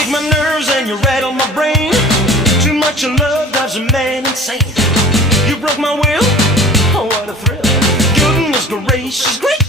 shake my nerves and you rattle my brain. Too much of love drives a man insane. You broke my will, oh what a thrill. Goodness gracious, great